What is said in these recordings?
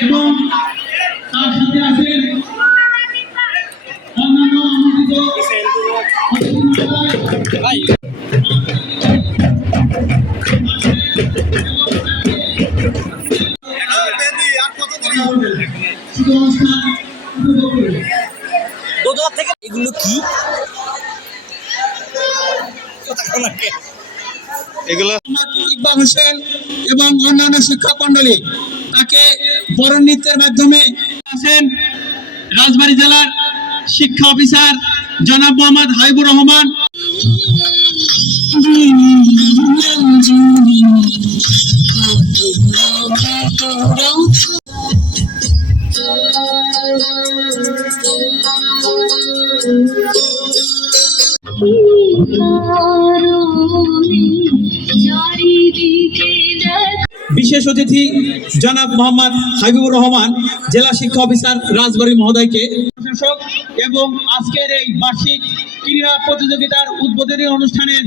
এবং তার সাথে আছেন অন্যান্য আমন্ত্রিত করুন। এগুলো কি এগুলো ইকবাল হোসেন এবং অন্যান্য শিক্ষক মন্ডলী তাকে বরণ নৃত্যের মাধ্যমে আছেন রাজবাড়ী জেলার শিক্ষা অফিসার জনাব মোহাম্মদ হাইবুর রহমান। বিশেষ অতিথি জনাব মোহাম্মদ হাবিবুর রহমান, জেলা শিক্ষা অফিসার রাজবাড়ী মহোদয়কে। প্রশাসক এবং আজকের এই বার্ষিক ক্রীড়া প্রতিযোগিতার উদ্বোধনী অনুষ্ঠানের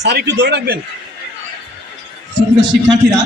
স্যার একটু ধরে রাখবেন। শিক্ষার্থীরা।